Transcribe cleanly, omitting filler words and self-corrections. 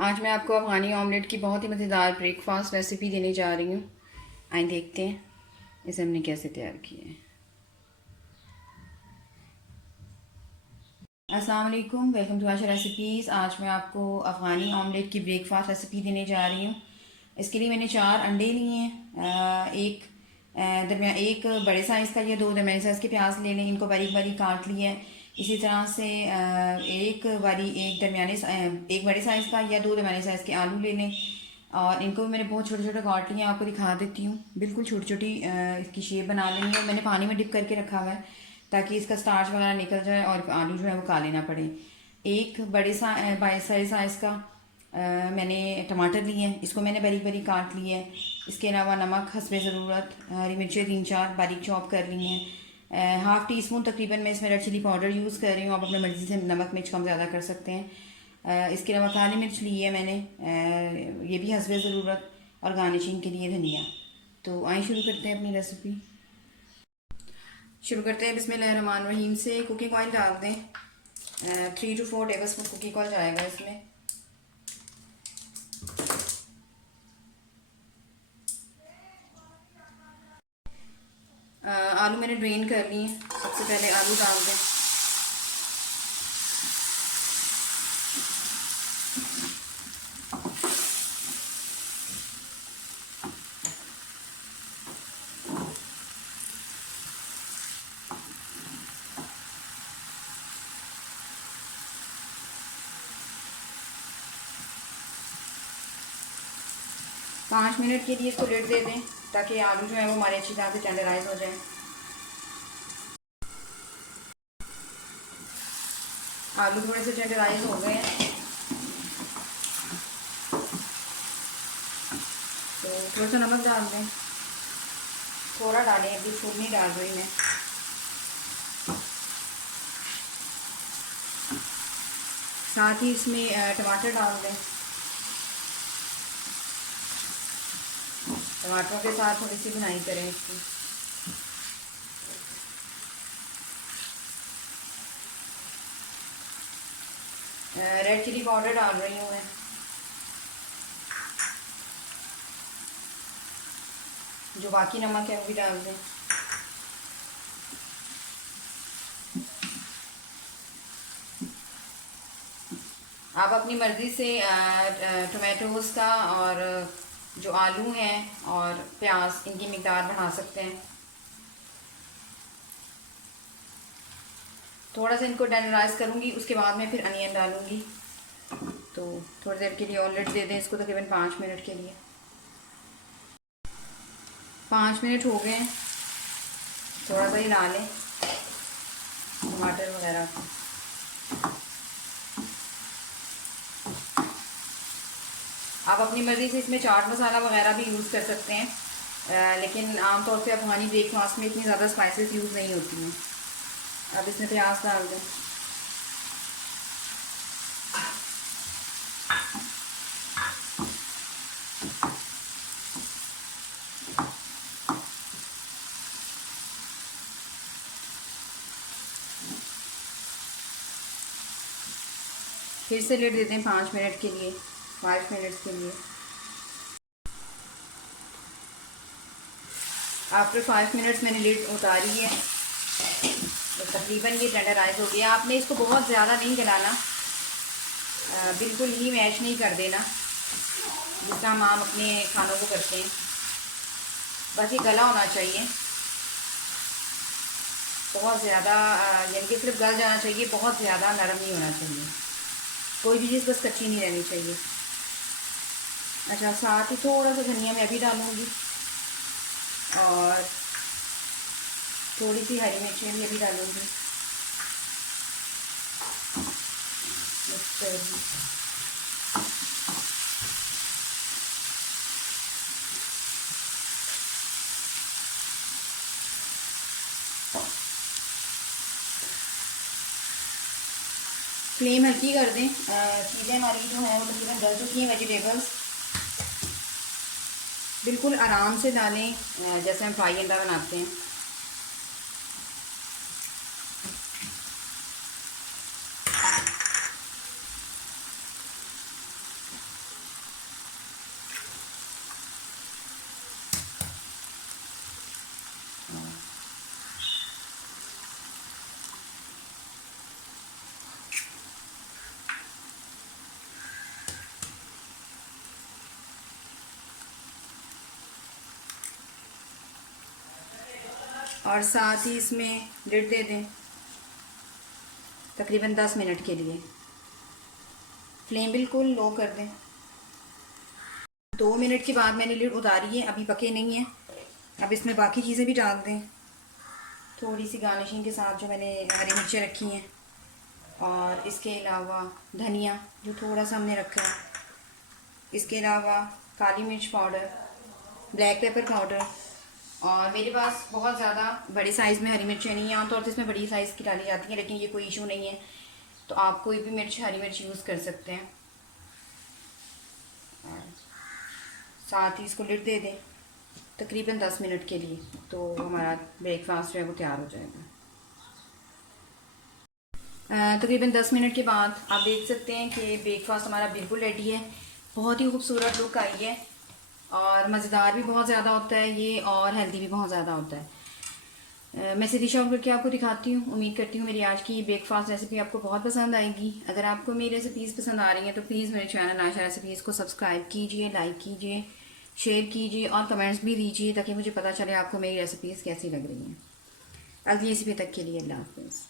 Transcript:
आज मैं आपको अफ़गानी ऑमलेट की बहुत ही मज़ेदार ब्रेकफास्ट रेसिपी देने जा रही हूँ। आइए देखते हैं इसे हमने कैसे तैयार किया है। अस्सलाम वालेकुम, वेलकम टू आशा रेसिपीज़। आज मैं आपको अफ़गानी ऑमलेट की ब्रेकफास्ट रेसिपी देने जा रही हूँ। इसके लिए मैंने 4 अंडे लिए हैं। एक बड़े साइज़ का या 2 दरमियाने साइज़ के प्याज ले लें, इनको बारीक बारीक काट लिया है। इसी तरह से एक बड़े साइज़ का या 2 दरमियाने साइज़ के आलू ले लें और इनको भी मैंने बहुत छोटे छोटे काट लिए हैं। आपको दिखा देती हूँ, बिल्कुल छोटी छोटी इसकी शेप बना लेनी है। मैंने पानी में डिप करके रखा हुआ है ताकि इसका स्टार्च वगैरह निकल जाए और आलू जो है वो काले ना पड़े। एक बड़े साइज़ का मैंने टमाटर लिए हैं, इसको मैंने बारीक बारीक काट लिया है। इसके अलावा नमक हस्बे ज़रूरत, हरी मिर्चें 3-4 बारीक चॉप कर ली हैं। हाफ़ टी स्पून तकरीबन मैं इसमें रेड चिली पाउडर यूज़ कर रही हूँ। आप अपनी मर्ज़ी से नमक मिर्च कम ज़्यादा कर सकते हैं। इसके अलावा काली मिर्च ली है मैंने, ये भी हस्बे ज़रूरत, और गार्निशिंग के लिए धनिया। तो आइए शुरू करते हैं अपनी रेसिपी। शुरू करते हैं बिस्मिल्लाहिर्रहमानिर्रहीम से। कुकिंग ऑयल डाल दें, 3 to 4 table spoon cooking oil जाएगा इसमें। आलू मैंने ड्रेन कर लिए हैं। सबसे पहले आलू डाल दें। 5 मिनट के लिए इसको लिड दे दें ताकि आलू जो है वो हमारे अच्छी तरह से टेंडराइज हो जाए। आलू थोड़े से टेंडराइज हो गए हैं तो थोड़ा सा नमक डाल दें। थोड़ा डालें, अभी फूल नहीं डाल रही मैं। साथ ही इसमें टमाटर डाल दें। टमाटरों के साथ थोड़ी सी भुनाई करें इसकी। रेड चिली पाउडर डाल रही हूँ मैं। जो बाकी नमक है वो भी डाल दें। आप अपनी मर्ज़ी से टमाटोज़ का और जो आलू हैं और प्याज, इनकी मिकदार बढ़ा सकते हैं। थोड़ा सा इनको टेंडराइज करूँगी, उसके बाद में फिर अनियन डालूँगी। तो थोड़ी देर के लिए और लिड दे दें इसको, तकरीबन 5 मिनट के लिए। 5 मिनट हो गए हैं, थोड़ा सा हिला लें टमाटर वगैरह को। आप अपनी मर्ज़ी से इसमें चाट मसाला वगैरह भी यूज़ कर सकते हैं, लेकिन आमतौर से अफ़गानी ब्रेकफास्ट में इतनी ज़्यादा स्पाइसेस यूज़ नहीं होती हैं। अब इसमें प्याज डाल दें। फिर से लिड देते हैं 5 मिनट के लिए, 5 मिनट्स के लिए। आफ्टर 5 मिनट्स मैंने लिड उतारी है, तो तकरीबन ये टेंडराइज हो गया। आपने इसको बहुत ज़्यादा नहीं गलाना, बिल्कुल ही मैश नहीं कर देना जिस तरह हम अपने खानों को करते हैं। बस ये गला होना चाहिए, बहुत ज़्यादा यानी कि सिर्फ गल जाना चाहिए, बहुत ज़्यादा नरम नहीं होना चाहिए। कोई भी चीज़ बस कच्ची नहीं रहनी चाहिए। अच्छा, साथ ही थोड़ा सा धनिया मैं अभी डालूँगी और थोड़ी सी हरी मिर्चें भी अभी डालूँगी। फ्लेम हल्की कर दें। चीज़ें हमारी जो हैं वो तकरीबन गल चुकी हैं। वेजिटेबल्स बिल्कुल आराम से डालें, जैसे हम फ्राई अंडा बनाते हैं। और साथ ही इसमें लिड दे दें तकरीबन 10 मिनट के लिए। फ्लेम बिल्कुल लो कर दें। 2 मिनट के बाद मैंने लिड उतारी है, अभी पके नहीं है। अब इसमें बाकी चीज़ें भी डाल दें, थोड़ी सी गार्निशिंग के साथ जो मैंने हरी मिर्चें रखी हैं, और इसके अलावा धनिया जो थोड़ा सा हमने रखा है, इसके अलावा काली मिर्च पाउडर, ब्लैक पेपर पाउडर। और मेरे पास बहुत ज़्यादा बड़े साइज़ में हरी मिर्चें नहीं हैं, आमतौर से इसमें बड़ी साइज़ की डाली जाती हैं, लेकिन ये कोई इशू नहीं है, तो आप कोई भी मिर्च हरी मिर्च यूज़ कर सकते हैं। और साथ ही इसको लिड दे दें तकरीबन 10 मिनट के लिए, तो हमारा ब्रेकफास्ट जो है वो तैयार हो जाएगा। तकरीबन 10 मिनट के बाद आप देख सकते हैं कि ब्रेकफास्ट हमारा बिल्कुल रेडी है। बहुत ही खूबसूरत लुक आई है और मज़ेदार भी बहुत ज़्यादा होता है ये, और हेल्दी भी बहुत ज़्यादा होता है। मैं सीधी शॉप करके आपको दिखाती हूँ। उम्मीद करती हूँ मेरी आज की ब्रेकफास्ट रेसिपी आपको बहुत पसंद आएगी। अगर आपको मेरी रेसिपीज़ पसंद आ रही हैं तो प्लीज़ मेरे चैनल आयशा रेसिपीज़ को सब्सक्राइब कीजिए, लाइक कीजिए, शेयर कीजिए और कमेंट्स भी दीजिए, ताकि मुझे पता चले आपको मेरी रेसिपीज़ कैसी लग रही हैं। अगली रेसिपी तक के लिए अल्लाह हाफ़िज़।